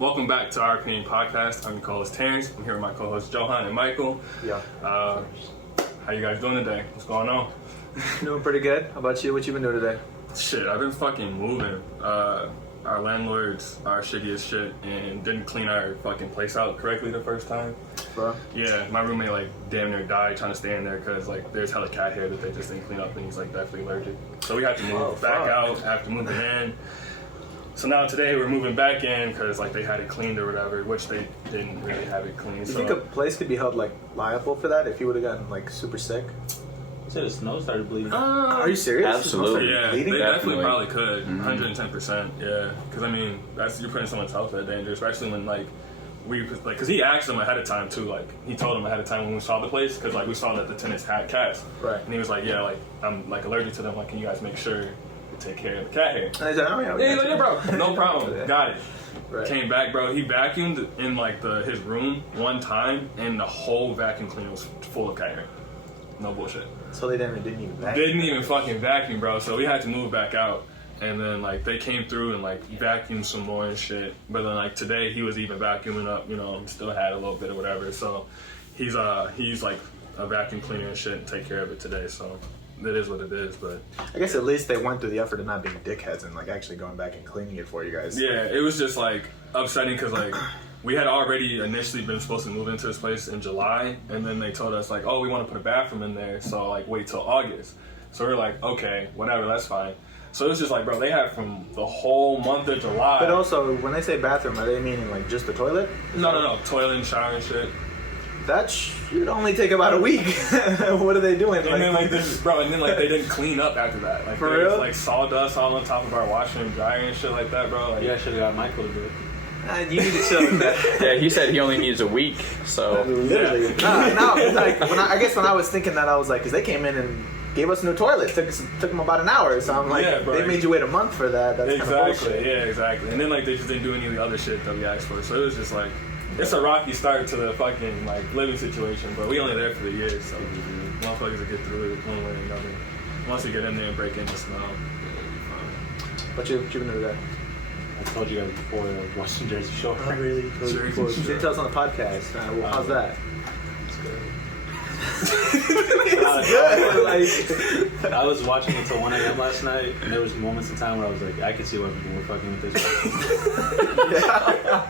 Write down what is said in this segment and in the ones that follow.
Welcome back to Our Opinion Podcast. I'm your co-host Terence. I'm here with my co-hosts Jhoan and Michael. Yeah. How you guys doing today? What's going on? Doing pretty good. How about you? What you been doing today? Shit, I've been fucking moving. Our landlords are shitty as shit and didn't clean our fucking place out correctly the first time. Bro. Yeah, my roommate like damn near died trying to stay in there because like there's hella cat hair that they just didn't clean up and he's like definitely allergic. So we had to move back out after moving in. So now today we're moving back in because like they had it cleaned or whatever, which they didn't really have it cleaned. You think a place could be held like liable for that if you would have gotten like super sick? You said the snow started bleeding. Are you serious? Absolutely. Yeah, bleeding? they definitely probably could. Mm-hmm. 110%. Yeah, because I mean, you're putting someone's health at danger, especially when like because he asked them ahead of time too. Like he told them ahead of time when we saw the place because like we saw that the tenants had cats. Right. And he was like, yeah, like I'm like allergic to them. Like, can you guys make sure to take care of the cat hair? And I said, oh yeah, Yeah, he's like, yeah, bro, no problem. Yeah. Got it. Right. Came back, bro. He vacuumed in like his room one time, and the whole vacuum cleaner was full of cat hair. No bullshit. So they didn't even vacuum. Didn't even fucking vacuum, bro. So we had to move back out, and then like they came through and like vacuumed some more and shit. But then like today he was even vacuuming up, you know, still had a little bit or whatever. So he's like a vacuum cleaner and shit and take care of it today. So it is what it is. But I guess at least they went through the effort of not being dickheads and like actually going back and cleaning it for you guys. yeah, it was just like upsetting because like we had already initially been supposed to move into this place in July, and then they told us like, oh, we want to put a bathroom in there, so like wait till August. So we're like, okay, whatever, that's fine. So it's just like, bro, they had from the whole month of July. But also, when they say bathroom, are they meaning like just the toilet? No, toilet and shower and shit. That should only take about a week. What are they doing? And then like this, bro, and then like they didn't clean up after that. Like For there was real? like sawdust all on top of our washer and dryer and shit like that, bro. Like, You guys should have got Michael to do it. You need to chill with that. Yeah, he said he only needs a week, so Literally. No, like I guess when I was thinking that, I was like, because they came in and gave us new toilets. Took them about an hour. So I'm like, Yeah, bro. they made you wait a month for that. That's kind of exactly, bullshit. yeah, exactly. And then like they just didn't do any of the other shit that we asked for. So it was just like, it's a rocky start to the fucking like living situation, but we only there for the year, so motherfuckers will get through it one way or another. Once we get in there and break into smell, it'll be fine. What you been doing today? I told you guys before I was watching Jersey Shore. Oh, really? Jersey Cool. You Shore. didn't tell us on the podcast. Well, how's that? I was watching it till 1 a.m. last night, and there was moments in time where I was like, I could see why people were fucking with this person.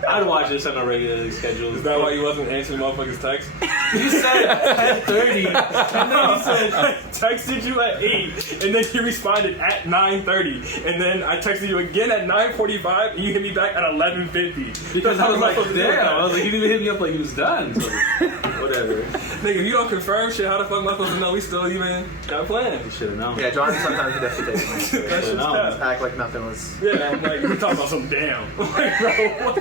I'd watch this on a regularly scheduled. Is that why you wasn't answering motherfuckers' texts? You said 10:30, and then you said, I texted you at 8, and then you responded at 9:30, and then I texted you again at 9:45, and you hit me back at 11:50. because I was like, damn. I was like, he didn't even hit me up like he was done. So, whatever. Nigga, if you don't confirm shit, how the fuck am I supposed to know we still even got plans? You should have known. Yeah, Jhoan sometimes he definitely takes me. That shit's no. tough. Act like nothing was Yeah, I'm like, you talking about some damn. Like, bro, what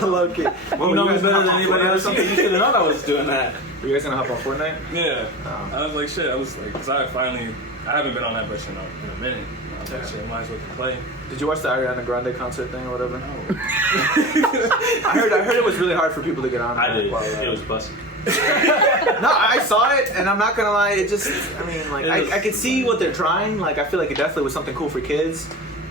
the low key. You know me better than anybody else. You should have known I was doing that. Are you guys gonna hop on Fortnite? Yeah. I was like, shit, I was like, because I haven't been on that bitch in a minute. I was like, shit, might as well play. Did you watch the Ariana Grande concert thing or whatever? I heard it was really hard for people to get on. I did. While, It was busting. No, I saw it, and I'm not gonna lie. It just, I mean, like, It was- I could see what they're trying. Like, I feel like it definitely was something cool for kids.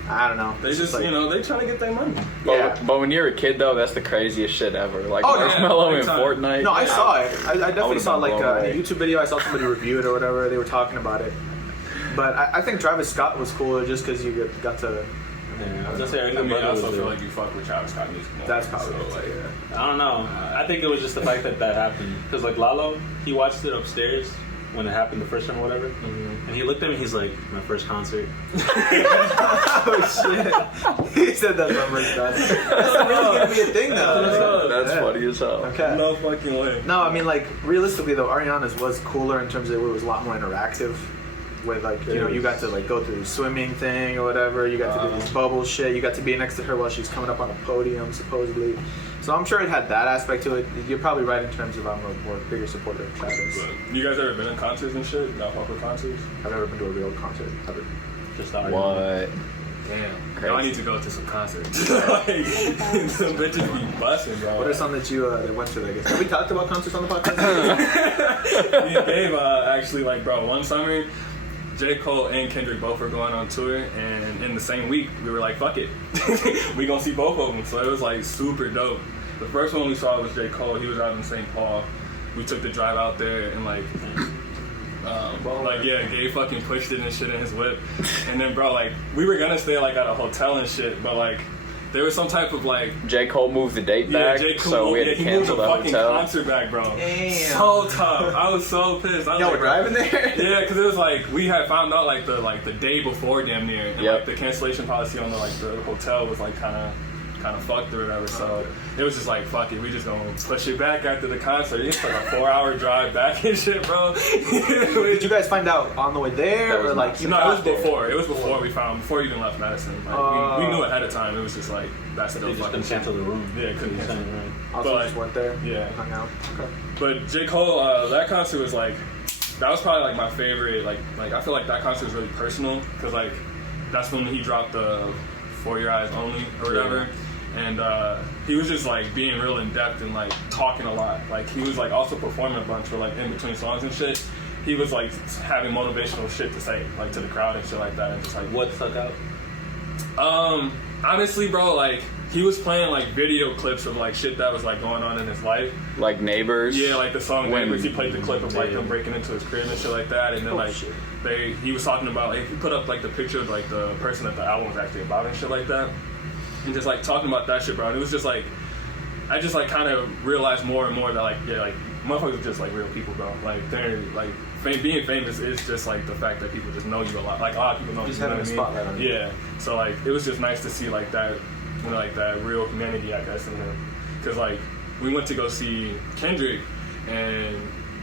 I don't know. They It's just, like, you know, they trying to get their money. yeah. But when you're a kid, though, that's the craziest shit ever. Like Oh, yeah. Marshmallow Big and time. Fortnite. No, I saw it. I definitely would've saw been like blown in a away. YouTube video. I saw somebody review it or whatever. They were talking about it. But I think Travis Scott was cool just because you got to. Yeah, I was gonna say, I Ariana mean, I Grande also was feel there. like you fuck with Travis Scott music more. That's probably so, like, I don't know. I think it was just the fact that happened. Because, like, Lalo, he watched it upstairs when it happened the first time or whatever. And he looked at me, he's like, my first concert. Oh shit! He said that's my first time. That's really gonna be a thing though. That's Yeah. funny as hell. Okay. no fucking way. No, I mean like realistically though, Ariana's was cooler in terms of it was a lot more interactive. With like, you know, you got to like go through the swimming thing or whatever. You got to do this bubble shit. You got to be next to her while she was coming up on a podium, supposedly. So I'm sure it had that aspect to it. You're probably right in terms of I'm a more bigger supporter of Travis. But you guys ever been in concerts and shit? Y'all fuck with concerts? I've never been to a real concert ever. Just Ariana. What? Damn. Crazy. Y'all need to go to some concerts. Like, some bitches be busting, bro. What are some that you that went to? I guess have we talked about concerts on the podcast? Me and Gabe actually, like, bro, one summer J. Cole and Kendrick both were going on tour, and in the same week, we were like, fuck it. We gonna see both of them. So it was like super dope. The first one we saw was J. Cole. He was out in St. Paul. We took the drive out there and Gabe fucking pushed it and shit in his whip. And then, bro, like, we were gonna stay like at a hotel and shit, but like, there was some type of like J. Cole moved the date back, so we had to cancel the fucking hotel. Concert back, bro. Damn. So tough. I was so pissed. Y'all were driving there? Yeah, because it was like we had found out like the day before, damn near, and like the cancellation policy on the hotel was like kind of fucked or whatever. So it was just like, fuck it, we just gonna push it back after the concert. It's like a 4-hour drive back and shit, bro. Did you guys find out on the way there, or like you? No, it was before. It was before we we even left Madison. Like, we knew ahead of time. It was just like that's they just couldn't cancel the room. Yeah, couldn't cancel. Also just went there. Yeah, hung out. Okay. But J. Cole, that concert was like, that was probably like my favorite. Like I feel like that concert was really personal because like that's when he dropped the For Your Eyes Only or whatever. Yeah. And he was just like being real in depth and like talking a lot. Like he was like also performing a bunch for like in between songs and shit. He was like having motivational shit to say like to the crowd and shit like that. And just like what stuck out? Honestly, bro, like he was playing like video clips of like shit that was like going on in his life. Like Neighbors. Yeah, like the song Neighbors. He played the clip of like them breaking into his crib and shit like that. And then he was talking about like he put up like the picture of like the person that the album was actually about and shit like that. And just like talking about that shit, bro. And it was just like, I just like kind of realized more and more that like, yeah, like motherfuckers are just like real people, bro. Like they're like being famous is just like the fact that people just know you a lot. Like a lot of people know just you. Having a spotlight on you. Yeah. So like it was just nice to see like that, you know, like that real humanity, I guess, in him. Because like we went to go see Kendrick, and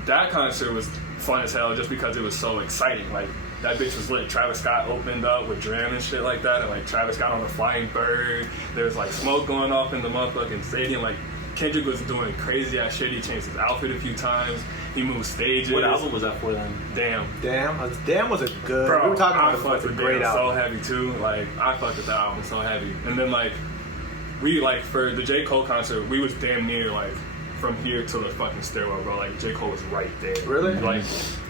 that concert was fun as hell just because it was so exciting. Like that bitch was lit. Travis Scott opened up with Dram and shit like that, and like Travis got on a flying bird. There was like smoke going off in the motherfucking stadium. Like Kendrick was doing crazy ass shit. He changed his outfit a few times. He moved stages. What album was that for then? Damn was a good. Bro, we were talking about I fucked with great Damn album. so heavy too. Like I fucked with that album so heavy. And then like we like for the J. Cole concert, we was damn near like from here to the fucking stairwell, bro. Like J. Cole was right there. Really? Like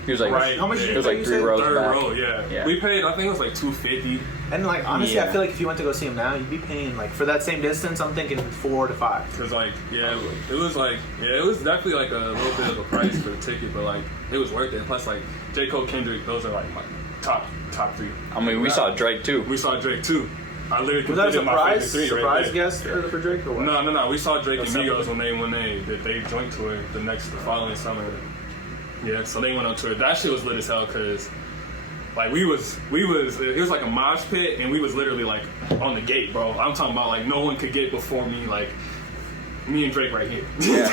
he was like right. How much? It was like 3 rows Third back. row, yeah. We paid. I think it was like $250. And like honestly, I feel like if you went to go see him now, you'd be paying like for that same distance. I'm thinking 4 to 5. Cause like it was like it was definitely like a little bit of a price for the ticket, but like it was worth it. Plus like J. Cole, Kendrick, those are like my top 3. I mean, we saw Drake too. We saw Drake too. I literally was that a surprise surprise guest for Drake or what? No. We saw Drake and Migos when they joint tour the following summer. Yeah, so they went on tour. That shit was lit as hell because like it was like a mosh pit and we was literally like on the gate, bro. I'm talking about like no one could get before me, like me and Drake right here. Yeah.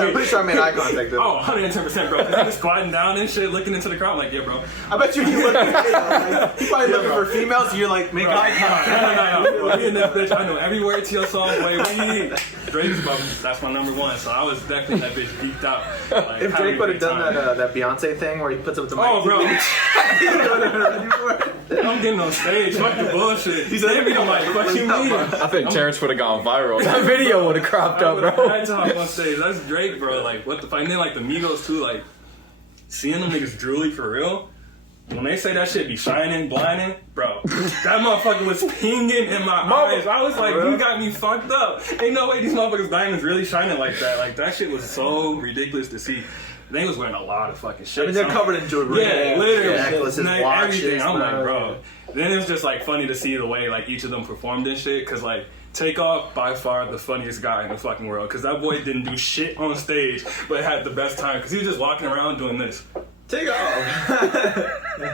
I'm pretty sure I made eye contact though. Oh, 110%, bro. He was squatting down and shit, looking into the crowd. I'm like, yeah, bro. I bet you he looking. He probably looking for females. So you're like, make eye contact. No. Me and that bitch, I know every word to your song. Wait, Drake's that's my number one. So I was definitely that bitch geeked out. Like, if Drake would have done that Beyonce thing where he puts up the mic. Oh, bro. I'm getting on stage. Fuck the bullshit. He's like, the mic. What you mean? I think Terrence would have gone viral. That video would have cropped up, bro. I had to hop on stage. That's Drake, bro. Like, what the fuck? And then, like, the Migos, too. Like, seeing them niggas drooly for real. When they say that shit be shining, blinding, bro, that motherfucker was pinging in my eyes. I was like, you got me fucked up. Ain't no way these motherfuckers' diamonds really shining like that. Like, that shit was so ridiculous to see. They was wearing a lot of fucking shit. I mean, they're covered in jewelry. Yeah, literally. Necklaces, watches, everything. I'm like, bro. Then it was just, like, funny to see the way, like, each of them performed and shit. Because, like, Takeoff, by far the funniest guy in the fucking world. Because that boy didn't do shit on stage, but had the best time. Because he was just walking around doing this. Take off.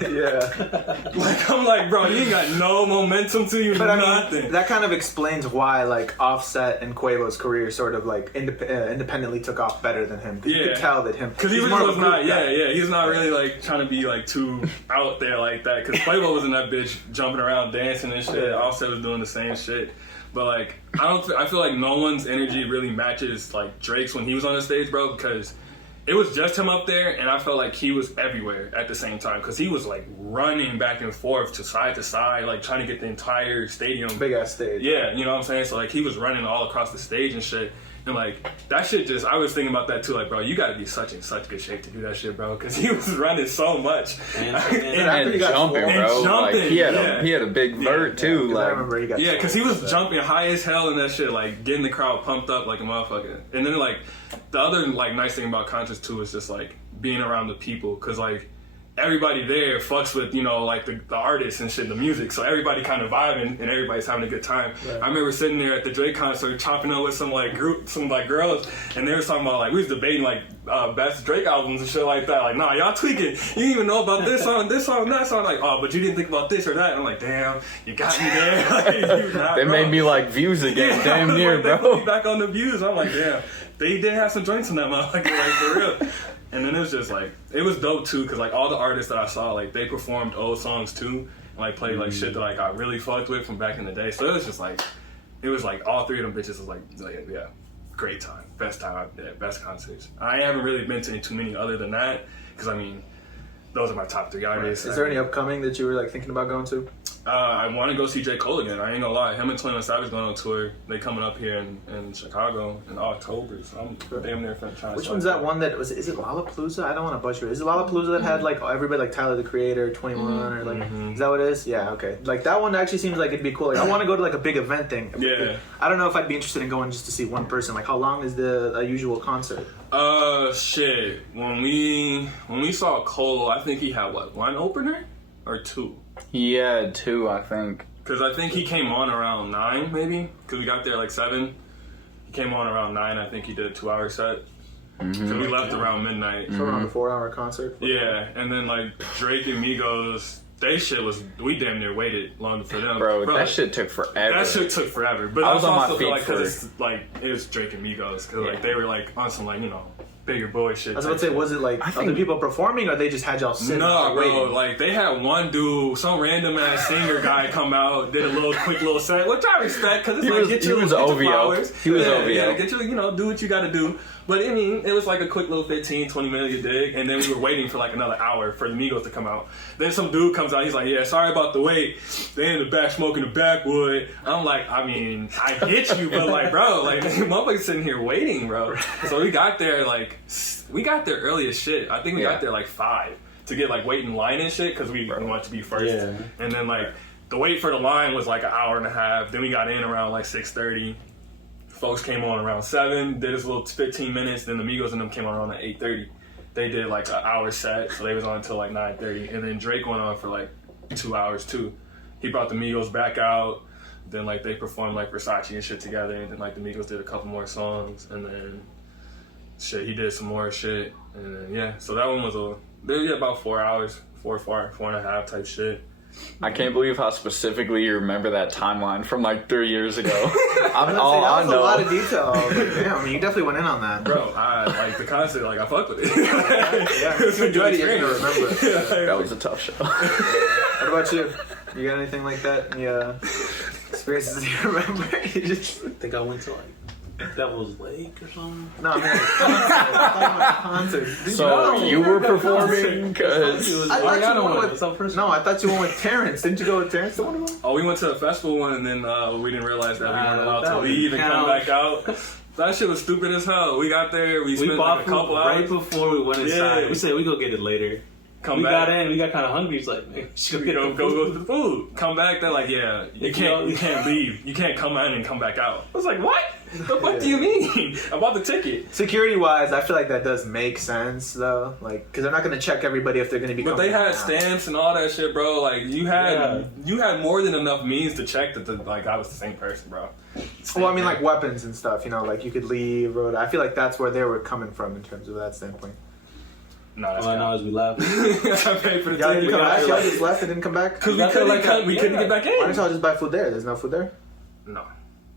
Yeah. Like, I'm like, bro, you ain't got no momentum to you, but nothing. I mean, that kind of explains why, like, Offset and Quavo's career sort of, like, independently took off better than him. You could tell that him... Because he was not, he's not really, like, trying to be, like, too out there like that. Because Quavo was in that bitch jumping around, dancing and shit. Offset was doing the same shit. But, like, I feel like no one's energy really matches, like, Drake's when he was on the stage, bro, because it was just him up there, and I felt like he was everywhere at the same time because he was like running back and forth to side, like trying to get the entire stadium. Big ass stage. Yeah, you know what I'm saying? So like he was running all across the stage and shit. And like that shit just, I was thinking about that too. Like, bro, you gotta be in such good shape to do that shit, bro. Because he was running so much And jumping, bro. Like, he had a big vert too. I Like, remember he got because he was jumping high as hell in that shit, like getting the crowd pumped up like a motherfucker. And then like the other like nice thing about concerts too is just like being around the people, because like everybody there fucks with, you know, like the artists and shit, the music. So everybody kind of vibing and everybody's having a good time. Right. I remember sitting there at the Drake concert chopping up with some girls, and they were talking about like, we was debating like best Drake albums and shit like that. Like, nah, y'all tweaking. You didn't even know about this song, that song. Like, oh, but you didn't think about this or that. And I'm like, damn, you got me there. Like, they made me like views again, damn near, like, bro. They put me back on the views. I'm like, damn, they did have some joints in that motherfucker, like for real. And then it was just like, it was dope too, because like all the artists that I saw, like they performed old songs too, and like played like shit that like I really fucked with from back in the day. So it was just like, it was like all three of them bitches was like yeah, great time, best time, best concerts. I haven't really been to too many other than that, because I mean, those are my top three artists. Is there any upcoming that you were like thinking about going to? I want to go see J. Cole again. I ain't gonna lie. Him and 21 Savage going on tour. They coming up here in Chicago in October. So I'm damn near trying to. Which one's that one that was? Is it Lollapalooza? I don't want to butcher it. Is it Lollapalooza that had like everybody like Tyler the Creator, 21, or like is that what it is? Yeah, okay. Like that one actually seems like it'd be cool. Like I want to go to like a big event thing. Yeah. I don't know if I'd be interested in going just to see one person. Like how long is the usual concert? Shit. When we saw Cole, I think he had one opener or two. He had two, I think. Because I think he came on around 9, maybe. Because we got there like 7. He came on around 9. I think he did a 2-hour set. So we left around midnight. So around a 4-hour concert. Yeah, and then like Drake and Migos, they shit was, we damn near waited long for them. Bro, that shit took forever. That shit took forever. But I was on my feet like, for because it's like, it was Drake and Migos. Because like they were like on some like, you know, bigger boy shit. I was about to say, was it like other people performing, or they just had y'all sitting? No, waiting? bro. Like they had one dude, some random ass singer guy, come out, did a quick little set, which I respect, because it's get your flowers. He was OVO. Yeah, get your, do what you got to do. But I mean, it was like a quick little 15, 20 minute you dig, and then we were waiting for like another hour for the Migos to come out. Then some dude comes out, he's like, yeah, sorry about the wait. They in the back smoking the backwood. I'm like, I mean, I get you, but like, bro, like, motherfuckers sitting here waiting, bro. So we got there early as shit. I think we got there like 5 to get like wait in line and shit, because we wanted to be first. Yeah. And then like the wait for the line was like an hour and a half. Then we got in around like 6:30. Folks came on around 7, did his little 15 minutes, then the Migos and them came on around at 8:30. They did like an hour set, so they was on until like 9:30. And then Drake went on for like 2 hours too. He brought the Migos back out, then like they performed like Versace and shit together, and then like the Migos did a couple more songs, and then shit, he did some more shit, and then yeah, so that one was about 4 hours, 4.5 type shit. I can't believe how specifically you remember that timeline from like 3 years ago. I know. A lot of detail. Like, damn, I mean, you definitely went in on that. Bro, I like the concert, like I fucked with it. Yeah, it's a good experience. Remember it. That was a tough show. What about you? You got anything like that? Yeah. Experiences you remember? You just I think I went to like Devil's Lake or something. no, I mean concert. So you were performing because I thought you went with Terrence. Didn't you go with Terrence to one of them? Oh, we went to the festival one, and then we didn't realize that we weren't allowed to leave and come back out. That shit was stupid as hell. We got there, we spent bought like a couple food right hours before we went inside. Yeah. We said we go get it later. We got in, we got kind of hungry. It's like, man, should we go to the food. Come back, they're like, yeah, you can't leave. You can't come in and come back out. I was like, what? The fuck do you mean? I bought the ticket. Security wise, I feel like that does make sense though, like because they're not going to check everybody if they're going to be. But they had stamps and all that shit, bro. Like you had more than enough means to check that like I was the same person, bro. Well, I mean, like weapons and stuff. You know, like you could leave. Or I feel like that's where they were coming from in terms of that standpoint. No, that's all I know is we left. I paid for the Y'all ticket. didn't come back. Y'all just left and didn't come back. Because we couldn't get back in. Why didn't y'all just buy food there? There's no food there. No.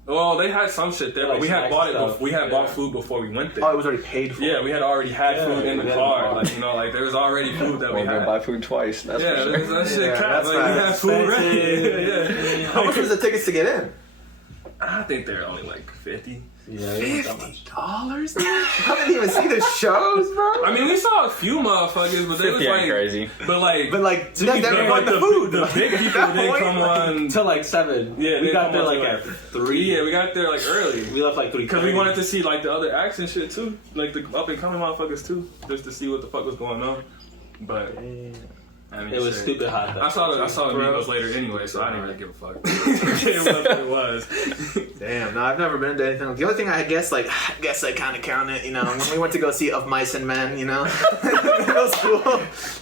Well, they had some shit there, but we had bought it. We had bought food before we went there. Oh, it was already paid for. Yeah, we had already had food in the car. Like like there was already food that we had. buy food twice. That's for sure. That shit. Like, we had food ready. Yeah. How much was the tickets to get in? I think they're only like 50, Yeah, it wasn't that much. $50? I didn't even see the shows, bro. I mean, we saw a few motherfuckers, but they was 50 ain't like crazy. But like, to be fair, like the food. the big people didn't come on. Till like 7. Yeah, we they got come there on like to, at 3. Yeah, we got there like early. We left like 3. Because we wanted to see like the other acts and shit too, like the up and coming motherfuckers too, just to see what the fuck was going on. But I mean, it was stupid hot. Though. I saw the Migos later anyway, so I didn't really give a fuck. It was what it was. Damn, no, I've never been to anything. The only thing I guess I kind of count it, you know, when we went to go see Of Mice and Men, you know, that was cool.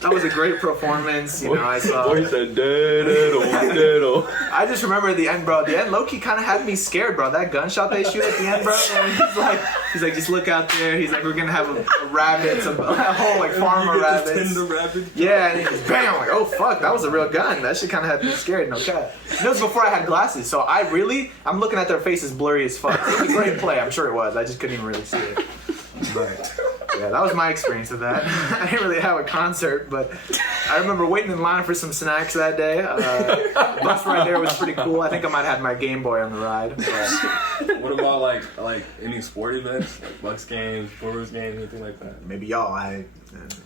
That was a great performance, you know. I saw. Boy said, diddle. I just remember at the end, bro. The end, Loki kind of had me scared, bro. That gunshot they shoot at the end, bro. And he's like, just look out there. He's like, we're gonna have a rabbit, a whole like farm of rabbits. Yeah, and he just bam, I'm like, oh fuck, that was a real gun. That shit kind of had me scared. No cap. It was before I had glasses, so I'm looking at their faces blurry as fuck. It was a great play, I'm sure it was. I just couldn't even really see it. But yeah, that was my experience of that. I didn't really have a concert, but I remember waiting in line for some snacks that day. The bus ride there was pretty cool. I think I might have had my Game Boy on the ride. But What about like any sport events, like Bucks games, Brewers games, anything like that? maybe y'all.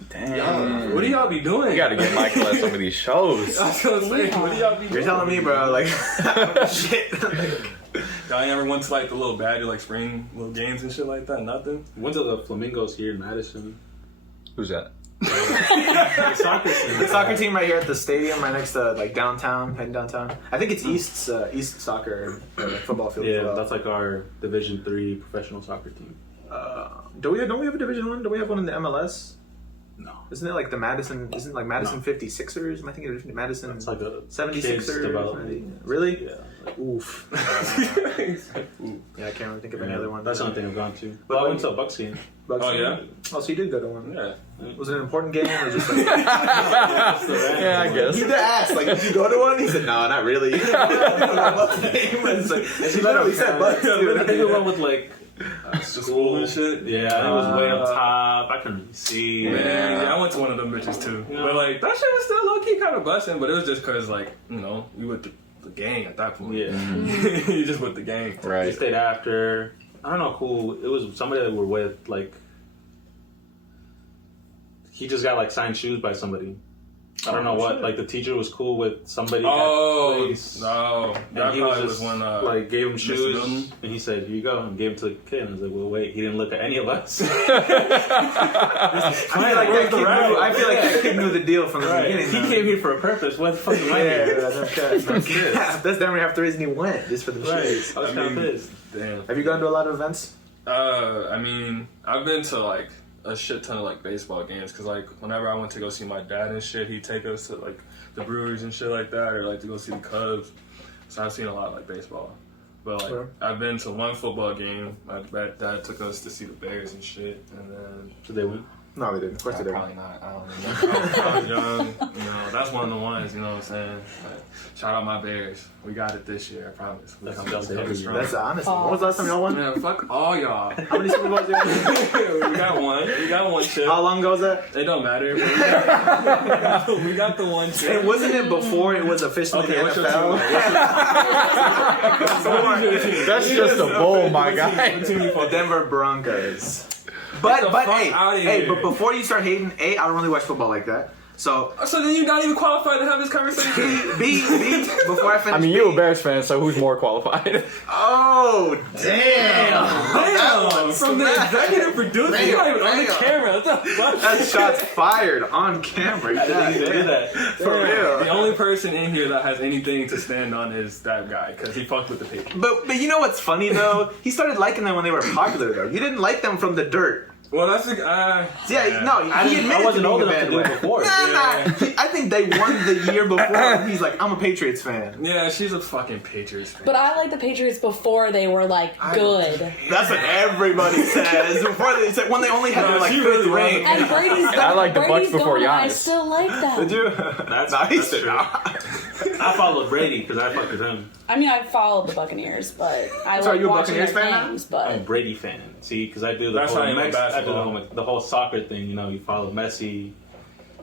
Damn. What do y'all be doing? You gotta get Michael at some of these shows. I was gonna say, what do y'all be doing? You're telling me, bro, like, shit. Y'all ain't ever went to like the little badger like spring little games and shit like that? Nothing? Went to the Flamingos here in Madison. Who's that? The soccer team. The soccer team right here at the stadium, right next to like downtown, heading downtown. I think it's East soccer football field. Yeah, as well. that's like our Division 3 professional soccer team. Don't we have a Division 1? Do we have one in the MLS? No. Isn't it like the Madison? Isn't it like Madison 56ers? Am I thinking of Madison? It's like a 76ers. development. Really? Yeah. Like, Oof. Yeah, I can't really think of any other one. That's the only thing I've gone to. But Well, I went to a Bucks game. Bucks Oh, game? yeah? Oh, so you did go to one? Yeah. Was it an important game or just like? Yeah, I guess. He did ask, like, did you go to one? He said, no, not really. It's like, he literally said Bucks. I think we went with like School and shit? Yeah, I think it was way up top. I couldn't really see. Yeah, I went to one of them bitches too. Yeah. But like, that shit was still low key kind of busting, but it was just cause like, you know, we with the gang at that point. Yeah. You just with the gang. We Right. stayed after. I don't know who. It was somebody that we're with. Like, he just got like signed shoes by somebody. I don't know what. shit. Like the teacher was cool with somebody. Oh, at the place. no. That And he probably was was just, when, like, gave him Mr. shoes, Milton? and he said, "Here you go," and gave them to the kid. And I was like, "Well, wait." He didn't look at any of us. I feel like that kid knew the deal from the beginning. He came here for a purpose. What the fuck am I Yeah, here? that's definitely half the reason he went, just for the shoes. I was I kind of mean- pissed. Damn. Have you gone to a lot of events? I mean, I've been to like a shit ton of like baseball games because like whenever I went to go see my dad and shit, he'd take us to like the Brewers and shit like that, or like to go see the Cubs. So I've seen a lot of like baseball. But like Sure. I've been to one football game. My dad took us to see the Bears and shit, and then Did they win? No, they didn't. Of course they didn't. probably not. I don't know. I was young. You know, that's one of the ones. You know what I'm saying? But shout out my Bears. We got it this year. I promise. We That's coming every strong. That's the honest one. When was the last time y'all won? Man, fuck all y'all. How many Super Bowls did y'all win? We got one. We got one chip. How long ago was that? It don't matter. But we got the one chip. And wasn't it before it was officially Okay, the what's your NFL? That's just a bowl, my guy. The Denver Broncos. But the fuck hey, outta hey, here. but before you start hating, A, I don't really watch football like that. So So then you're not even qualified to have this conversation. B, before I finish. I mean, you're a Bears fan, so who's more qualified? Oh damn! Damn! From the executive producer, you're not even on the Damn. camera. What the fuck? That shot's fired on camera. I didn't do that. For real. The only person in here that has anything to stand on is that guy because he fucked with the Patriots. But you know what's funny though? He started liking them when they were popular though. You didn't like them from the dirt. Well, that's the Yeah, no, he admitted I wasn't to old being a enough to do it bandwagon. before. I think they won the year before. And he's like, I'm a Patriots fan. Yeah, she's a fucking Patriots fan. But I like the Patriots before they were like good. That's what everybody says. Before they said when they only had their like she fifth really ring. And Brady's I like the Bucks Brady's before gone, and I Giannis. still like them. Did you? That's Nice. true. I followed Brady because I fucked with him. I mean, I followed the Buccaneers, but I So are like you a watching their Buccaneers fan now? games. I'm a But Brady fan. See, because I do the That's whole how you like I do basketball. the whole soccer thing. You know, you follow Messi.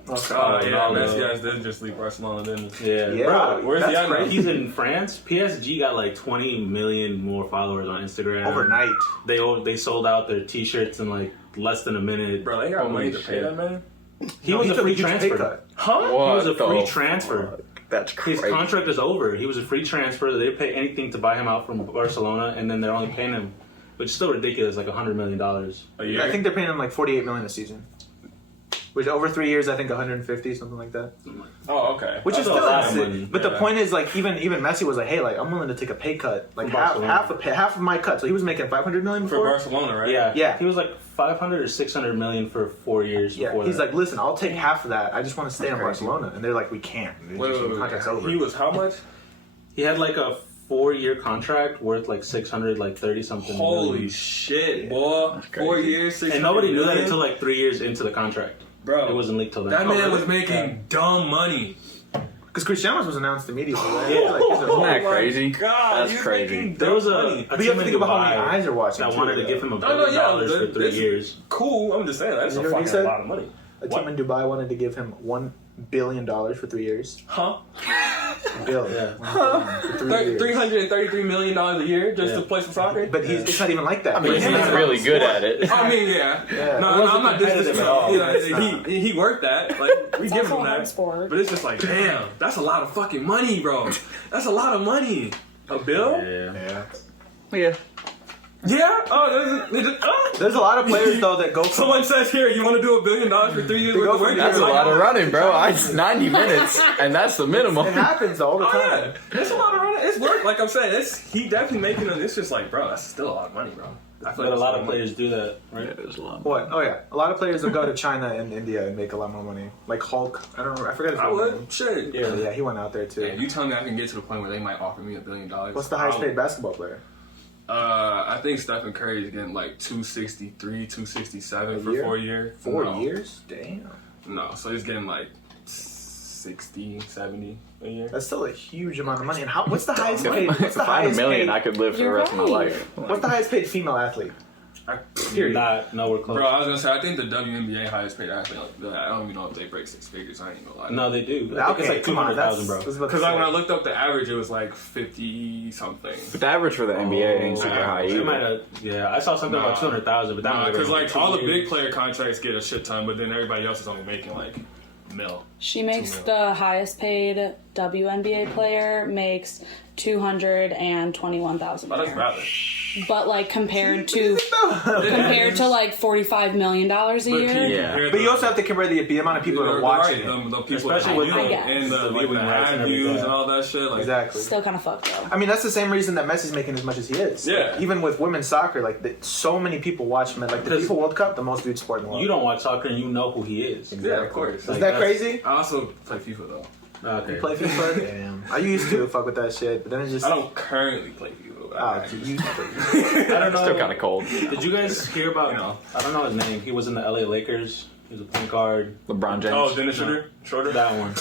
Okay. Oh yeah, Ronaldo. Messi guys did just leave Barcelona, didn't he? Yeah, Yeah. bro. Where's That's he at now? crazy. He's in France. PSG got like 20 million more followers on Instagram Overnight. They sold out their T-shirts in like less than a minute. Bro, they got money to pay that man. He was a took free huge pay transfer. cut. Huh? He was a What free the transfer. fuck? That's His crazy. contract is over. He was a free transfer. They didn't pay anything to buy him out from Barcelona, and then they're only paying him, which is still ridiculous, like $100 million. A year? I think they're paying him like $48 million a season. Which over 3 years, I think 150, something like that. Oh, okay. Which is That's a still lot of insane. money. But the Yeah. point is, like, even Messi was like, hey, like, I'm willing to take a pay cut, like From half Barcelona. half of my cut. So he was making $500 million For before. Barcelona, right? Yeah, Yeah. He was like 500 or 600 million for 4 years. Yeah, before he's that. like, listen, I'll take half of that. I just want to stay in Crazy. Barcelona, and they're like, we can't. Wait. Contract's over. He was how much? he had like a 4-year contract worth like 600, like 30 something. Holy million. shit, boy! crazy. 4 years, 6 And nobody knew that until like 3 years into the contract. bro. It wasn't leaked till then. That Oh, man really? was making dumb money. Because Cristiano's was announced immediately. Right? Yeah. Like, he's a- Isn't that my crazy? God, That's he was crazy. making There was dumb a money. But you have to team think in about how many Dubai eyes are watching. that too, wanted to though. give him $1 No, billion yeah, for 3 this is years. Cool. I'm just saying that's You a know what he fucking said? lot of money. A team in Dubai wanted to give him $1 billion for 3 years. Huh? Bill. Yeah. For 3 years. $333 million a year just Yeah. to play some soccer. But it's not even like that. I mean, For he's him, it's really about good sport. at it. I mean, yeah. Yeah. No, It wasn't I'm not competitive at all. disrespecting. He worked that. Like we It's give also him a hard that. sport. But it's just like, damn, that's a lot of fucking money, bro. That's a lot of money. A bill? Yeah. Yeah. Yeah. Yeah. Oh, oh. There's a lot of players though that go from Someone says here, you want to do $1 billion for 3 years They worth go of work? from- That's a You're lot like, of running, bro. It's 90 minutes, and that's the minimum. It happens all the Oh time. yeah, it's a lot of running. It's work. Like I'm saying, he definitely making it. It's just like, bro, that's still a lot of money, bro. I feel But a that's lot of of money. players do that, Yeah, right? there's a lot. What? Oh yeah, a lot of players will go to China and India and make a lot more money. Like Hulk. I don't know. I forget his I real would. name. Shit. Yeah. Yeah, he went out there too. Yeah, you tell me I can get to the point where they might offer me $1 billion. What's the highest paid basketball player? I think Stephen Curry is getting like 263, 267 for year? 4 years. 4 No. years? Damn. No, so he's getting like 60, 70 a year. That's still a huge amount of money. And how? What's the highest paid? If What's the I had highest $1 million, paid? I could live for the You're rest of my right. life. What's the highest paid female athlete? Period. Not nowhere close. Bro, I was gonna say I think the WNBA highest paid athlete. I don't even know if they break 6 figures. I ain't even gonna lie. No, they do. I think Okay, it's like come on. 200,000, bro. Because like when I looked up the average, it was like 50 something. But the average for the NBA ain't super high It either. might have, yeah, I saw something about Nah. 200,000, but that might have Because been like 2 all the years. big player contracts get a shit ton, but then everybody else is only making like mil. She makes 2 mil. the highest paid WNBA player makes $221,000 But a that's year. rather. But like compared to like $45 million a year. Yeah. But you also have to compare the amount of people that are watching it. the people Especially that with view I it guess. and the, The like, the viewing rights and ad views everything. and all that shit. Like, Exactly. Still kind of fucked though. I mean, that's the same reason that Messi's making as much as he is. Yeah. Like, even with women's soccer, like so many people watch him. Like the Because FIFA World Cup, the most viewed sport in the world. You don't watch soccer and you know who he is. Yeah, of course. Is Like, that that's- crazy? I also play FIFA though. Okay. You play FIFA? Damn. I used to fuck with that shit, but then it just. I don't currently play FIFA. But Oh, I dude, just- you used to. I don't know. Still kind of cold. Did you guys hear about? You know. I don't know his name. He was in the LA Lakers. He was a point guard. LeBron James. Oh, Dennis Schroeder? That one.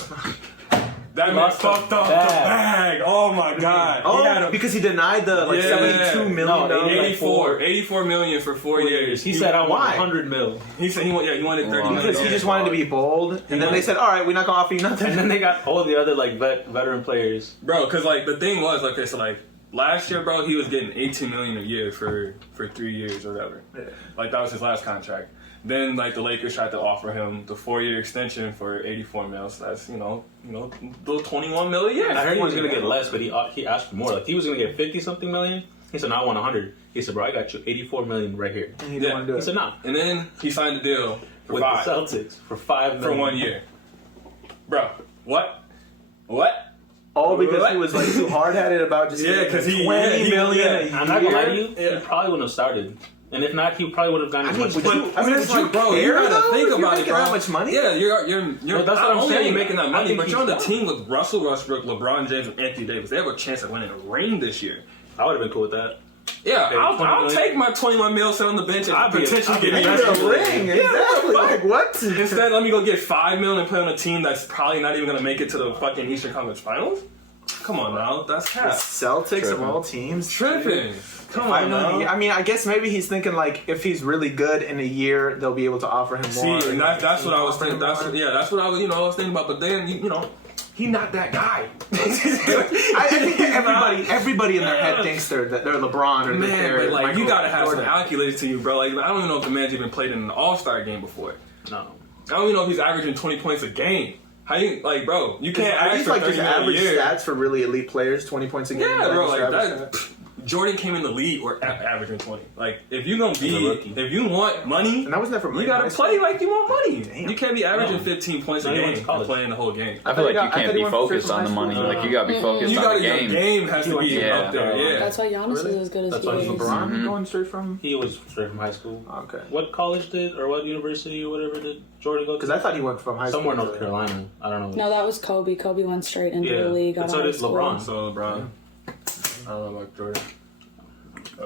That man lost the fucked up the bag. bag. Oh my god. Oh, He had a because he denied the like Yeah. $72 million. No, 84 million for 4 years. He said, "I want Why? 100 mil," He said he wanted 30 million. because he just wanted to be bold, and then they said, "All right, we're not gonna offer you nothing." and then they got all the other like veteran players. Bro, because like the thing was, okay, so like last year, bro, he was getting 18 million a year for 3 years or whatever. Yeah. Like that was his last contract. Then like the Lakers tried to offer him the 4-year extension for 84 mil. So that's little 21 mil a year. I heard he was gonna get less, but he asked for more. Like he was gonna get 50 something million. He said, "No, I want 100." He said, "Bro, I got you 84 million right here." And he didn't Yeah. want to do He it. said, "No." And then he signed a deal for With 5 the Celtics for $5 million for 1 year. Bro, what? All because he was like too hard headed about just Yeah, 'cause he- 20 million yeah. a year. I'm not gonna lie to you. Yeah. He probably wouldn't have started, and if not, he probably would have gotten I as mean, much. would money. you? I mean, it's would you like, bro, you care, gotta though, think if you're about it, making bro. that much money? Yeah, you're Well, that's not what I'm only are you saying. making that I money, think but you're on the he's team with Russell Westbrook, LeBron James, and Anthony Davis. They have a chance at winning a ring this year. I would have been cool with that. Yeah, Okay, I'll 20 million. take my 21 mil sit on the bench and I'd be- potentially I'd be get a me best a ring, exactly. Like what? Instead, let me go get 5 mil and play on a team that's probably not even gonna make it to the fucking Eastern Conference Finals. Come on now, that's The cap. Celtics of all teams. Tripping. Come I on know. now. I mean, I guess maybe he's thinking like if he's really good in a year, they'll be able to offer him more. See, and that's what I was thinking. That's what I was, I was thinking about. But then, he's not that guy. I think that everybody in their head thinks they're LeBron or Man, they're but like Michael you gotta have Jordan. some accolades to you, bro. Like I don't even know if the man's even played in an All-Star game before. No. I don't even know if he's averaging 20 points a game. How you bro? You can't Are ask these for like 30 just million average a year. stats for really elite players? 20 points a game. Yeah, bro. Like average that. stats? Jordan came in the league or averaging 20. Like if you gonna He's a rookie. if you want money, And that was never. you gotta play like you want money. Damn. You can't be averaging 15 points a Not even game to college. and playing the whole game. I feel like I you thought can't he be went straight focused from on the high money. school. Like you gotta be focused You on gotta the your game. game has to be Yeah. up there. Yeah. That's why Giannis is as good as That's he why is. he's LeBron going straight from. He was straight from high school. Okay. What college did, or what university or whatever did Jordan go to? Because I thought he went from high school. Somewhere in North Carolina. I don't know. No, that was Kobe. Kobe went straight into Yeah. the league. But out so of high did school. LeBron. So LeBron. I don't know about Jordan. Yeah, I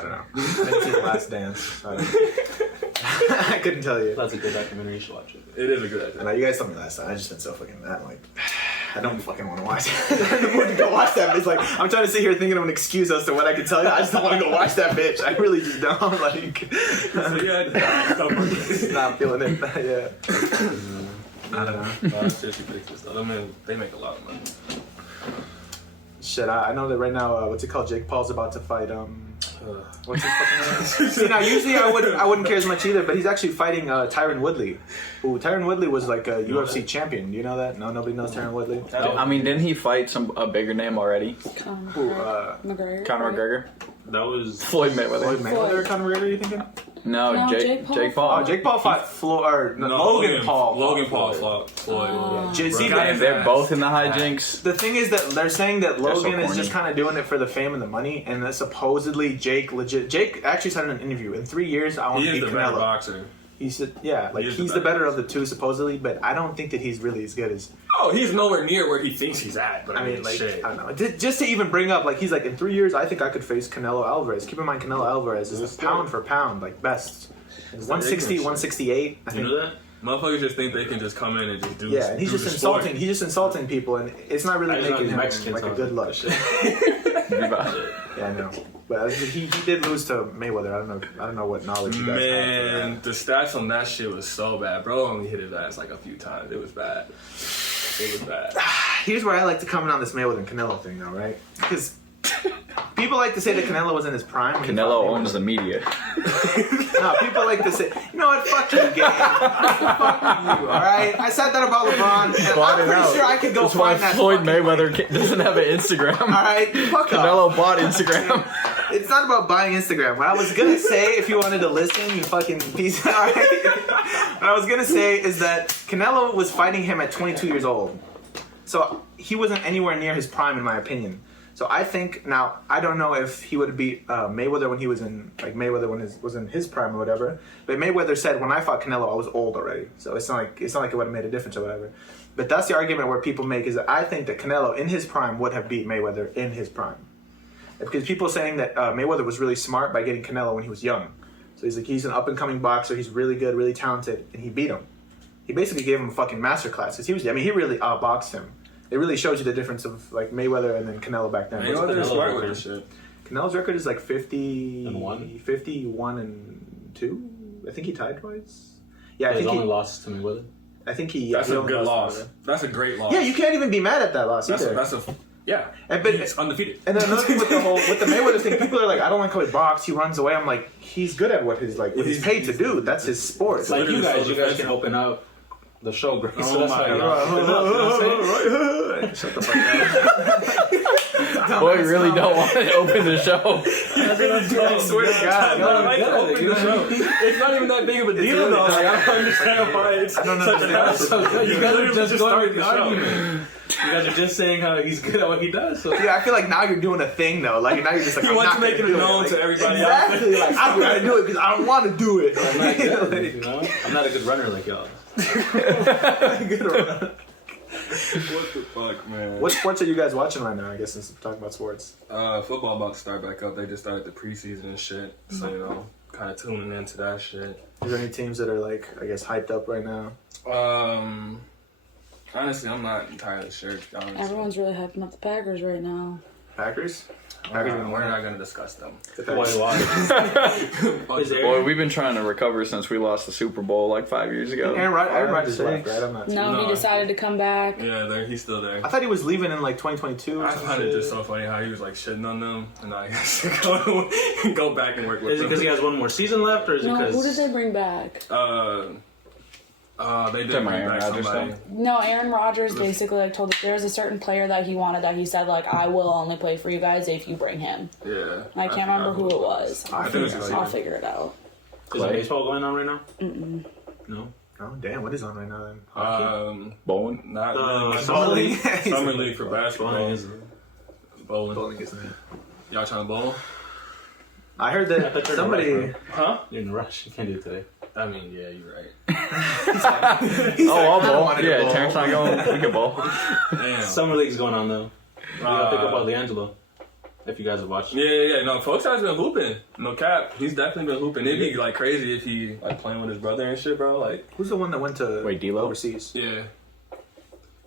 don't know. I didn't see The Last Dance. So I couldn't tell you. That's a good documentary. You should watch it. It is a good idea. I know you guys told me last time. I just been so fucking. I'm like, I don't fucking want to watch it. I'm in the mood to go watch that. But it's like I'm trying to sit here thinking of an excuse as to what I can tell you. I just don't want to go watch that bitch. I really just don't like. So yeah, Not feeling it. Yeah. I don't know. no, seriously ridiculous though. I mean, they make a lot of money. Shit, I know that right now. What's it called? Jake Paul's about to fight. What's his fucking name? See, now usually I wouldn't care as much either, but he's actually fighting Tyron Woodley. Who Tyron Woodley was like a UFC champion. Do you know that? No, nobody knows Tyron Woodley. I mean, didn't he fight a bigger name already? Who? McGregor. Conor McGregor? That was Floyd Mayweather. Floyd Mayweather, Conor McGregor? You thinking? No, Jake Paul. Jake Paul. Oh, Jake Paul fought Logan Paul. Logan Paul fought Floyd. See, Guys, they're both in the hijinks. the thing is that they're saying that They're so Logan is corny. just kind of doing it for the fame and the money, and that supposedly Jake actually said in an interview, in 3 years I want He to is be the better Canelo. boxer. He said, yeah, like He is he's the the better better of the two supposedly, but I don't think that he's really as good as. Oh, he's nowhere near where he thinks he's at. But I mean, like shit. I don't know. Just to even bring up, like he's like in 3 years, I think I could face Canelo Alvarez. Keep in mind, Canelo Alvarez is the pound for pound, like best. 160, 168. I You think. know that? Motherfuckers just think they can just come in and just do. Yeah, and he's do just the sport. insulting. He's just insulting people, and it's not really I just know making the him Mexicans like a don't good do look. that shit. Yeah, I know. But he did lose to Mayweather. I don't know what knowledge you guys Man, have. the stats on that shit was so bad, bro. Only hit his ass like a few times. It was bad. It was bad. Here's where I like to comment on this Mayweather and Canelo thing, though, right? Because people like to say that Canelo was in his prime. when he Canelo fought owns the media. No, people like to say, you know what? Fuck you, Gabe. Fuck you. All right. I said that about LeBron, and I'm pretty sure I could go That's why find that. Floyd fucking Mayweather link. doesn't have an Instagram. All right. Fuck off. Canelo bought Instagram. It's not about buying Instagram. What I was gonna say, if you wanted to listen, you fucking piece. All right. What I was gonna say is that Canelo was fighting him at 22 years old, so he wasn't anywhere near his prime, in my opinion. So I think now I don't know if he would beat Mayweather when he was in Mayweather when was in his prime or whatever. But Mayweather said when I fought Canelo I was old already, so it's not like it would have made a difference or whatever. But that's the argument where people make is that I think that Canelo in his prime would have beat Mayweather in his prime. Because people saying that Mayweather was really smart by getting Canelo when he was young. So he's an up and coming boxer. He's really good, really talented, and he beat him. He basically gave him a fucking masterclass. Because he really outboxed him. It really shows you the difference of like Mayweather and then Canelo back then. Mayweather is Canelo smart with record? this shit. Canelo's record is like 51? 51-2. I think he tied twice. Yeah, I His think only he. loss to Mayweather. I think he. That's he a only good lost loss. to That's a great loss. Yeah, you can't even be mad at that loss either. Yeah. But He's undefeated. And then another thing with the Mayweather thing, people are like, I don't like how he boxes. He runs away. I'm like, he's good at what he's paid to do. That's his sport. It's like you literally guys so can open up the show, Grace. Oh So that's my why God. Shut the fuck up. Boy, you really don't want to open the show. I swear to God. I like to open the show. It's not even that big of a deal, really though. not. Like, I don't understand why it's don't such an understand. hassle. You guys are just going started with the the show. argument. You guys are just saying how he's good at what he does. So. Yeah, I feel like now you're doing a thing though. Like now you're just like He I'm wants not to make gonna it do known Like, to everybody else. Exactly. Like I'm gonna do it because I don't want to do it. I'm not good, you know? I'm not a good runner like y'all. What the fuck, man? What sports are you guys watching right now? I guess since we're talking about sports. Football about to start back up. They just started the preseason and shit. So, kind of tuning into that shit. Is there any teams that are like I guess hyped up right now? Honestly, I'm not entirely sure, to be honest. Everyone's really hyping up the Packers right now. Packers? We're not going to discuss them. Boy, we've been trying to recover since we lost the Super Bowl like 5 years ago. Aaron Rodgers left, right? I'm not No, he decided to come back. Yeah, he's still there. I thought he was leaving in like 2022. I found it just so funny how he was like shitting on them, and now he has to go back and work with them. Is it because he has one more season left, or is it No, because... who did they bring back? They did bring back somebody. No, Aaron Rodgers basically like told there was a certain player that he wanted that he said like I will only play for you guys if you bring him. Yeah. I can't remember who it was. I think it was I'll figure it out. Is there baseball going on right now? No. Oh damn! What is on right now then? Bowling? Not really. Summer League. Summer League for basketball. Bowling. Bowling, isn't it? Y'all trying to bowl? I heard that somebody. Huh? You're in a rush. You can't do it today. I mean, yeah, you're right. I'll bowl. Yeah, Terrence not going. We can bowl. Damn. Summer League's going on though. You gotta pick up on D'Angelo. If you guys have watched. Yeah. No, folks has been hooping. No cap. He's definitely been hooping. It'd be like crazy if he like playing with his brother and shit, bro. Like, Who's the one that went to D'Lo? overseas? yeah.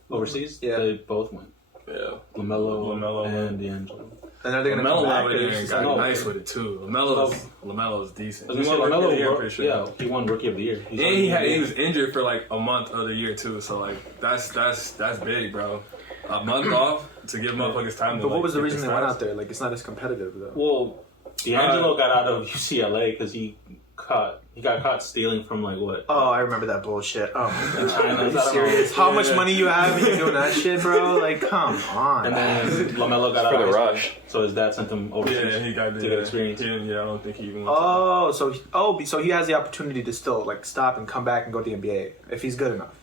Overseas? Yeah. They both went. Yeah. LaMelo and D'Angelo. And are they gonna LaMelo come back? went or in just and like, got nice with it too. LaMelo's decent. I was He gonna say, won Rookie of the Year, I'm LaMelo, pretty sure. yeah, he won Rookie of the Year. And he was injured for like a month of the year too. So like that's big, bro. A month off to give motherfuckers time. But what was the get reason they the went stats. out there? Like it's not as competitive though. Well, D'Angelo got out of UCLA because he got caught stealing from like what? Oh, I remember that bullshit. Oh my god. China. Are you serious? How much Yeah. money you have and you're doing that shit, bro? Like, come on. And then LaMelo got out For of the high rush. school, so his dad sent him overseas Yeah, he got to get experience. I don't think he even went. So he has the opportunity to still like stop and come back and go to the NBA if he's good enough.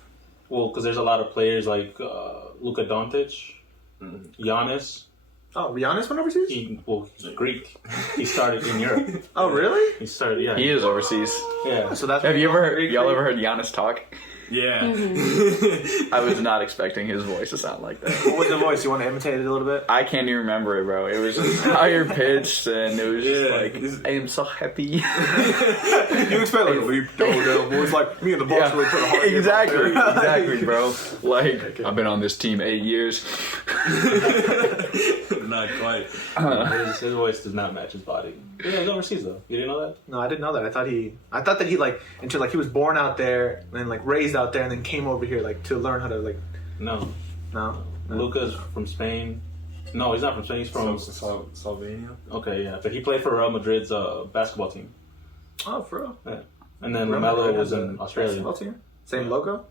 Well, because there's a lot of players like Luka Doncic, Giannis. Oh, Giannis went overseas? He's Greek. He started in Europe. Oh, really? He started, yeah. He is overseas. Yeah. So that's Have you ever heard? Y'all ever heard Giannis talk? Yeah. I was not expecting his voice to sound like that. What was the voice? You want to imitate it a little bit? I can't even remember it, bro. It was just higher pitched, and it was just Yeah. like, I am so happy. You expect like we go down, boys. Like me and the boss really put a hard Exactly, bro. Like, I've been on this team 8 years. Not quite. His voice does not match his body. Yeah, he's overseas though. You didn't know that? No, I didn't know that. I thought that he like until like he was born out there and then like raised out there and then came over here like to learn how to like. No. No. Luka's from Spain. No, he's not from Spain. He's from Slovenia. Okay, yeah, but he played for Real Madrid's basketball team. Oh, for real? Yeah, and then Real LaMelo Madrid was has in a Australia. basketball team? Same logo?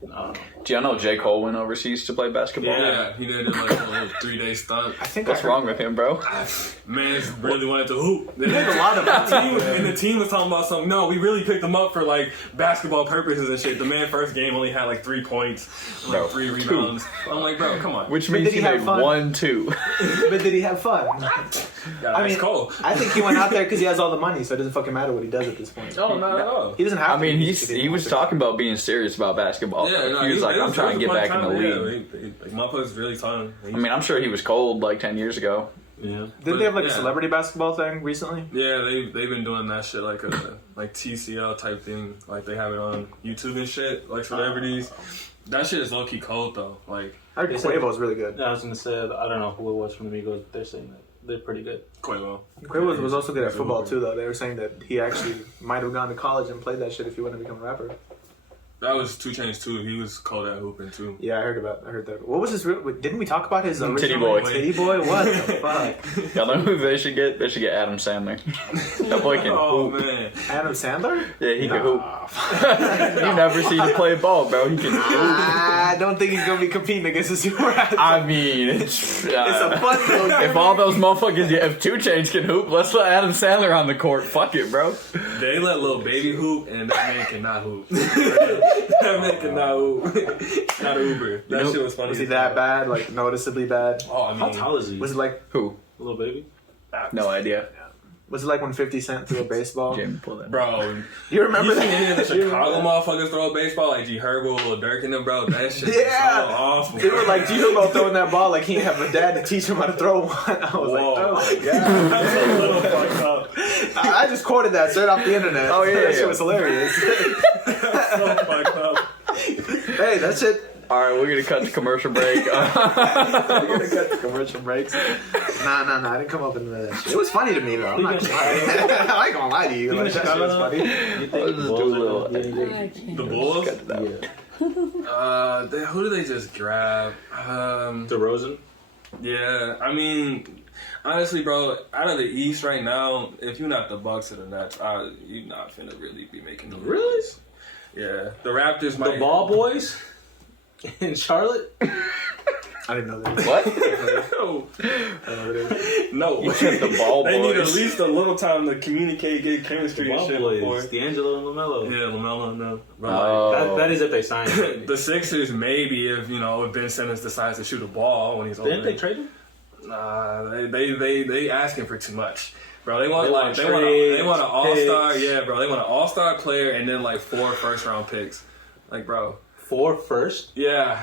I don't know. Do y'all know J. Cole went overseas to play basketball? Yeah, he did like a little 3-day stunt. I think What's wrong with him, bro? Man really wanted to hoop. He had a lot of And the team was talking about something. No, we really picked him up for like basketball purposes and shit. The man first game only had like 3 points, like Bro, 3 rebounds. I'm like, bro, come on. Which But means did he he have made fun? 1-2. But did he have fun? I mean, mean, Cole. I think he went out there because he has all the money, so it doesn't fucking matter what he does at this point. No, not at all. He doesn't have I to. mean, be he was talking about being serious about basketball. Yeah, no, he was like, I'm trying to get back in the league. Like, motherfuckers really telling him. I mean, I'm sure he was cold like 10 years ago. Yeah, Didn't they have like a Yeah. celebrity basketball thing recently? Yeah, they've been doing that shit like a like TCL type thing. Like they have it on YouTube and shit, like celebrities. That shit is low key cold though. Like I heard Quavo's really good. yeah. I was gonna say I don't know who it was from the Migos, but they're saying that they're pretty good. Quavo. Quavo was also good at football too, though. They were saying that he actually might have gone to college and played that shit if he wanted to become a rapper. That was 2 Chainz too. He was cold at hooping too. Yeah, I heard that. What was his real? Didn't we talk about his original Titty Boy. name? Titty Boy? What the fuck? Y'all know who they should get? They should get Adam Sandler. That boy can Oh hoop. man. Adam Sandler? Yeah, he can hoop. You never seen him play ball, bro. He can hoop. I don't think he's gonna be competing against a super athlete. I mean, it's It's a fun little if all those motherfuckers, if 2 Chainz can hoop, let's let Adam Sandler on the court. Fuck it, bro. They let Lil Baby hoop, and that man cannot hoop. That man cannot hoop. Not a Uber. That shit was funny. Was he that bad? Like noticeably bad? Oh, I mean, How tall is he? Was it like? Who? Little baby? No idea. Was it like when 50 Cent threw a baseball? Jamie, pull that. bro, You remember you seen any of the that? Chicago motherfuckers throw a baseball like G Herbo, Lil Durk and them, bro? That shit Yeah. was so awful. They were like, do you know about throwing that ball? Like he didn't have a dad to teach him how to throw one. I was Whoa. like, oh my god. That's a little fucked up. I just quoted that straight off the internet. Oh, yeah, that yeah. shit was hilarious. So fucked up. Hey, that shit. All right, we're gonna cut to commercial break. We're gonna cut the commercial breaks. Nah. I didn't come up with that shit. It was funny to me though. I'm not gonna lie. I ain't gonna lie to you. Like, that shit was funny. You think the Bulls are The Bulls? Who did they just grab? DeRozan? Yeah, I mean, honestly, bro, out of the East right now, if you're not the Bucks or the Nets, you're not finna really be making the Really? Yeah, the Raptors might. The Ball Boys in Charlotte? I didn't know that. What? No. You said the Ball They need at Boys. least a little time to communicate, get chemistry The and Ball shit Boys. before. D'Angelo and LaMelo. Yeah, LaMelo, no. But Oh. That is if they sign him. like, the Sixers, maybe if if Ben Simmons decides to shoot a ball when he's older. Didn't they trade him? Nah, they asking for too much, bro. They want They like want they trades, want an all-star, picks. yeah, bro. They want an all-star player and then like 4 first-round picks, like bro. 4 first? Yeah,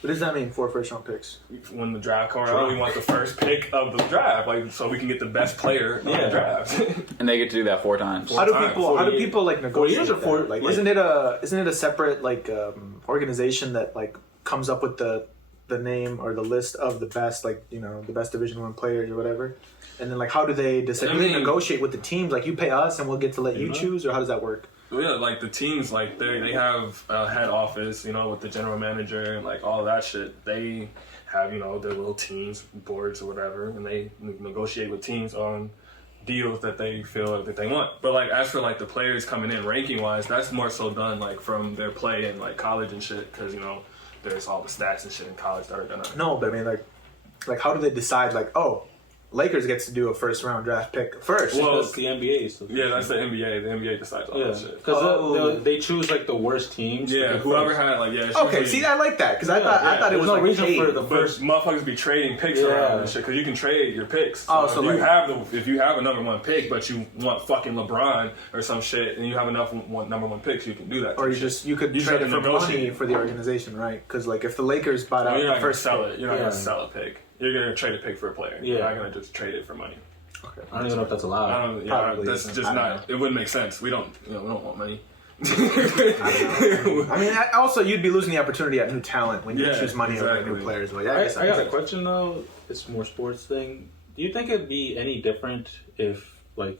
What does that mean? 4 first-round picks. when the draft comes around, we want the first pick of the draft, like so we can get the best player of the draft. And they get to do that 4 times. How do time, people? How do people like 4 negotiate? years or 4? that? Like, isn't it a separate like organization that like comes up with the name or the list of the best the best Division I players or whatever? And then like how do they decide? Do they negotiate with the teams? Like you pay us and we'll get to let you choose, or how does that work? Well, yeah, like the teams, like they have a head office, with the general manager and like all of that shit. They have their little teams, boards or whatever, and they negotiate with teams on deals that they feel that they want. But like as for like the players coming in ranking wise, that's more so done like from their play in like college and shit, because there's all the stats and shit in college that are gonna. No, but I mean like how do they decide like Lakers gets to do a first-round draft pick first? Well, That's the NBA. So Yeah, that's the NBA. The NBA decides all that shit. because they choose like the worst teams. Yeah, whoever had it's Okay, usually- see, I like that because I thought it was no like reason paid. for the But first. motherfuckers be trading picks around and shit, because you can trade your picks. Oh, so if you have a number 1 pick, but you want fucking LeBron or some shit, and you have enough number 1 picks, you can do that. Or type shit. you could You trade just it for negotiate. money for the organization, right? Because like if the Lakers bought out You're the not first gonna sell pick, it. You're not Yeah. gonna sell a pick. You're gonna trade a pick for a player. Yeah. You're not gonna just trade it for money. I don't even know if that's allowed. Probably That's isn't. just I don't not. It wouldn't make sense. We don't want money. I mean, also you'd be losing the opportunity at new talent when you choose money over new exactly. players. Well, yeah, I guess got a question though. It's more sports thing. Do you think it'd be any different if like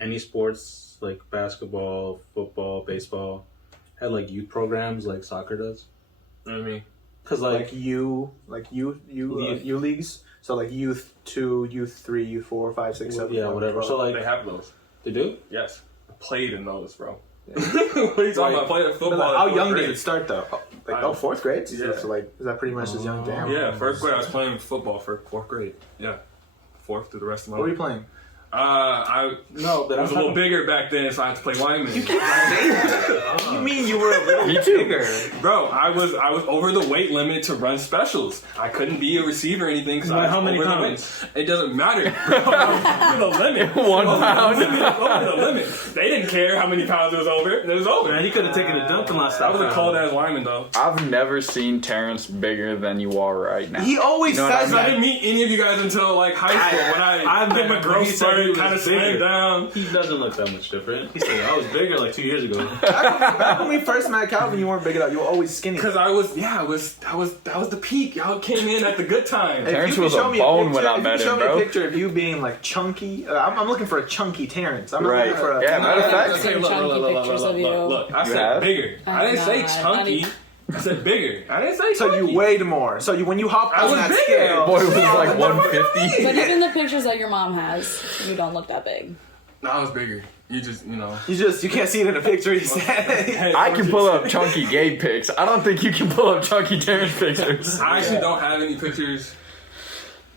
any sports like basketball, football, baseball had like youth programs like soccer does? You know what I mean? Because like you leagues. So like youth 2, youth 3, youth 4, 5, 6, 7. yeah, whatever. So like They have those. they do. Yes. I played in those, bro. What are you talking about? Played football. But like, in how fourth young grade. did it start though? Like 4th grade. Yeah. So like is that pretty much as young? Damn. Yeah, 1st grade I was playing football for 4th grade. Yeah. 4th through the rest of my What were life. you playing? No, but I was a little bigger back then, so I had to play lineman. You mean you were a little bigger? Bro, I was over the weight limit to run specials. I couldn't be a receiver or anything because I was How many over the pounds? limit. It doesn't matter. Bro, I was over the limit. 1 pound. Over the limit. They didn't care how many pounds it was over. It was over. Man, he could have taken a dunk the last I time. was a cold ass lineman though. I've never seen Terrence bigger than you are right now. He always You know what says I I didn't meet any of you guys until like high school when I met did my him. growth He said he spurt, was kind of bigger. slammed down. He doesn't look that much different. He said I was bigger like 2 years ago. Back when we first met Calvin, you weren't big enough. You were always skinny. Because that was the peak. Y'all came in at the good time. If Terrence you could was show a me bone picture- when I if met you show him, me bro. a picture of you being like chunky. I'm looking for a chunky Terrence. I'm not Right. looking for a. Yeah, matter of fact. I've seen chunky pictures of you. Look. I You said have? bigger. I didn't say chunky. I said bigger. I didn't say So chunky. you weighed more. So when you hopped I on was that bigger. scale, Boy was like 150. But even the pictures that your mom has, you don't look that big. No, I was bigger. You just. you can't see it in the picture. He said. Hey, I can pull up chunky Gabe pics. I don't think you can pull up chunky Terrence pictures. I actually don't have any pictures.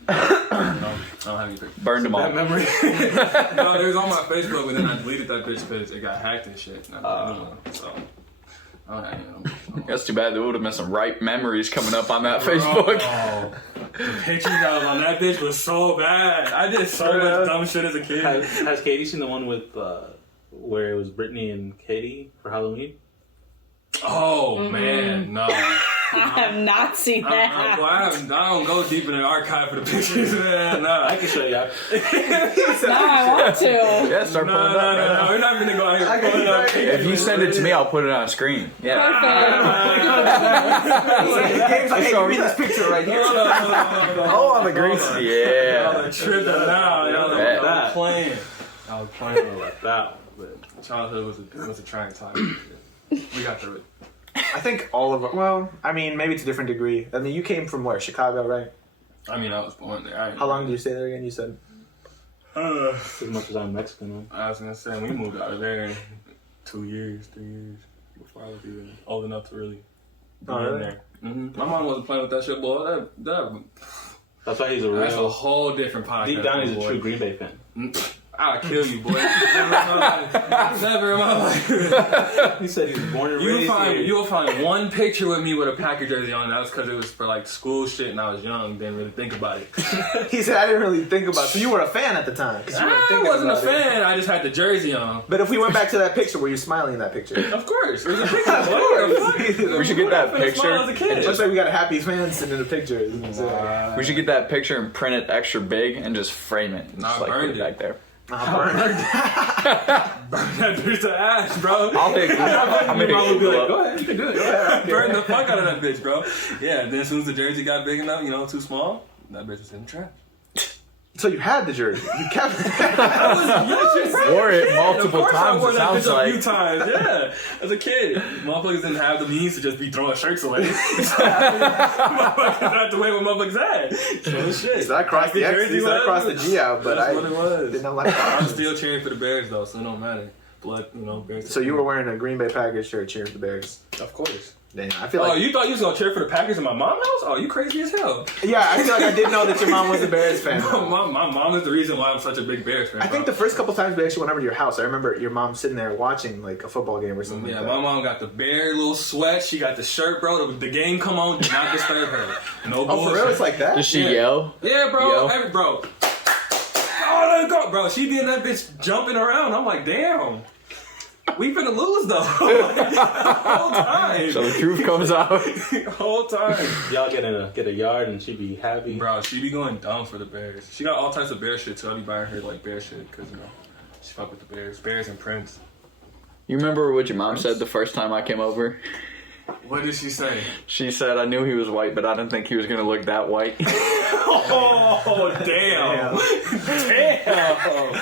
No, I don't have any pictures. Burned them all. That memory. No, it was on my Facebook, but then I deleted that bitch because it got hacked and shit. So I don't have any of them. That's too bad. There would have been some ripe memories coming up on that Facebook. Oh, the pictures that was on that bitch was so bad. I did so much dumb shit as a kid. Has Katie seen the one with where it was Brittany and Katie for Halloween? Oh man, no. I have not seen that. I don't go deep in the archive for the pictures, man. Nah. I can show you. Now I want to. Yeah, start pulling it up. No. We're not gonna go out here pulling it up. If you send it to me, I'll put it on screen. Yeah. Gabe's like, hey, read this picture right here. Oh, on the green. Y'all Yeah. are tripping now. Y'all Yeah. are playing. I was playing like that. But childhood was a trying time. We got through it. I think all of it. Well, I mean, maybe to a different degree. I mean, you came from where? Chicago, right? I mean, I was born there. How long did you stay there again? You said. As much as I'm Mexican. I was gonna say we moved out of there 2 years, 3 years before I was even old enough to really be in there. Mm-hmm. My mom wasn't playing with that shit, boy. That's why he's a That's a real. whole different podcast. Deep down, he's a boy. true Green Bay fan. I'll kill you, boy. Never in my life. He said he was born and raised here. You'll find one picture with me with a Packer jersey on. That was because it was for like school shit and I was young. Didn't really think about it. He said, I didn't really think about it. So you were a fan at the time. 'Cause you weren't I thinking wasn't a about it. fan. I just had the jersey on. But if we went back to that picture, were you smiling in that picture? Of course. It was a picture. We should get that Smile picture. as a kid. It looks like we got a happy fan sitting in the picture. We should get that picture and print it extra big and just frame it. And Nah, just like put burned it it. back there. Burn that bitch to ash, bro. I'll take it. I'm Your mom would be like, gonna go ahead, you can do it. Burn the fuck out of that bitch, bro. Yeah, then as soon as the jersey got big enough, too small, that bitch was in the trash. So you had the jersey. You kept it. wore it multiple Of course I times. wore It that sounds bitch a like. few times, yeah. As a kid, motherfuckers didn't have the means to just be throwing shirts away. Motherfuckers had to wear what motherfuckers had. So shit. So I crossed the X, so I crossed the G out, but That's I what it was. did not like I'm that. still cheering for the Bears though, so it don't matter. Blood, Bears. So you were wearing a Green Bay Packers shirt cheering for the Bears. Of course. Damn, I feel Oh, like you thought you was gonna cheer for the Packers in my mom's house? Oh, you crazy as hell. yeah, I feel like I didn't know that your mom was a Bears fan. My mom is the reason why I'm such a big Bears fan. I think the first couple times we actually went over to your house, I remember your mom sitting there watching like a football game or something. Yeah, like my that. mom got the bear little sweat. She got the shirt, bro. The game come on, do not disturb her. No bullshit. Oh, for real? It's like that? Does she yell? Yeah, bro. Yo. Bro. Oh, there go, bro. She be in that bitch jumping around. I'm like, damn. We finna lose though. Whole time. So the truth comes out. Whole time. Y'all get a yard and she'd be happy. Bro, she be going dumb for the Bears. She got all types of bear shit too. I be buying her like bear shit because she fuck with the Bears. Bears and Prince. You remember what your mom said the first time I came over? What did she say? She said, I knew he was white, but I didn't think he was going to look that white. Oh, damn. Damn.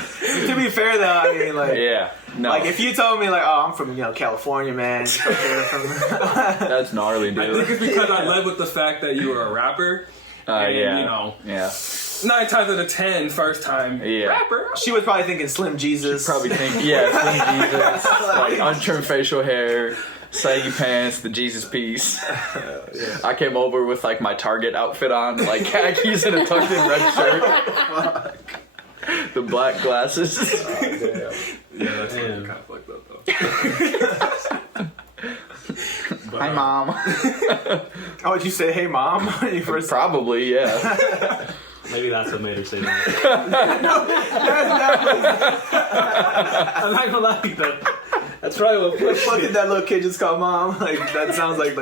To be fair though, I mean like Yeah. No. like if you told me like, oh, I'm from California, man. That's gnarly, dude. I think it's because I led with the fact that you were a rapper. And, Yeah. Yeah. 9 times out of 10, first time Yeah. rapper. She was probably thinking Slim Jesus. Probably think, Slim Jesus, like untrimmed facial hair, saggy pants, the Jesus piece. I came over with like my Target outfit on, like khakis and a tucked in red shirt. The black glasses. Yeah, that's kind of fucked up though. But, Hi, Mom. Oh, did you say, hey, mom? When you first Probably, yeah. Maybe that's what made her say that. I'm not gonna lie. That's probably what What the pushed fuck me. did that little kid just call mom? Like, that sounds like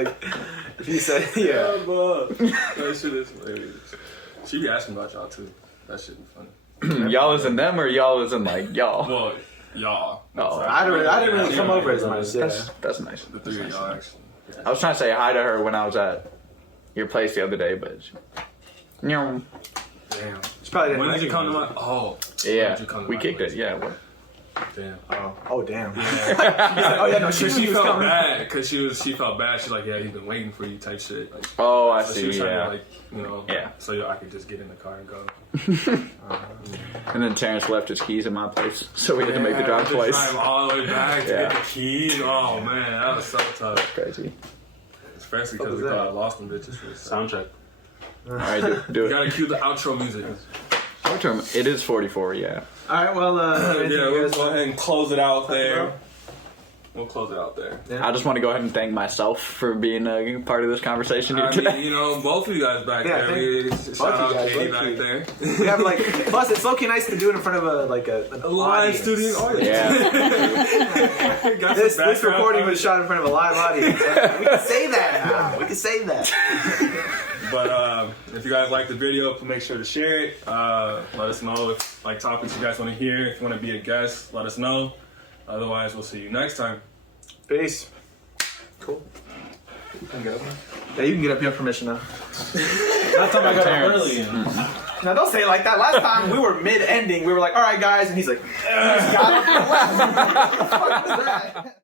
if you said, yeah. that shit is hilarious. She be asking about y'all too. That shit be funny. Y'all is in them or y'all is in like y'all? Well, y'all. Oh, I didn't really come over as much. Yeah. That's nice. The 3 of y'all actually. I was trying to say hi to her when I was at your place the other day, but Damn. She probably didn't When did you come to recognize my? Oh. yeah, When did you come to we my kicked place? it. Yeah, Damn. Oh, damn. Yeah. Oh, yeah, no, she She was felt coming. bad because she felt bad. She's like, yeah, he's been waiting for you type shit. Like, Oh, I so she see. was trying Yeah. to like, Yeah. so I could just get in the car and go. And then Terrence left his keys in my place, so we had to make the drive to twice. Drive all the way back to Yeah. get the keys. Oh man, that was so tough. Crazy. Especially What because was we that? thought I lost them bitches for a second. Soundtrack. All right, do You it. gotta cue the outro music. Short term, it is 44. Yeah. All right, well, Yeah, we'll go ahead and close it out there. about? We'll close it out there. I just want to go ahead and thank myself for being a part of this conversation here I today. mean, both of you guys back Yeah, there. thank- Shout out both you guys, Katie both back you. there. We have like, plus it's low-key nice to do it in front of an A live audience. studio audience. Yeah. Got This some background recording was noise. shot in front of a live audience. We can say that now. We can say that. But if you guys like the video, make sure to share it. Let us know if like topics you guys want to hear. If you want to be a guest, let us know. Otherwise, we'll see you next time. Peace. Cool. Yeah, you can get up. You have permission now. Last time I got up early. Now don't say it like that. Last time we were mid-ending. We were like, all right, guys. And he's like, got up and left. What the fuck was that?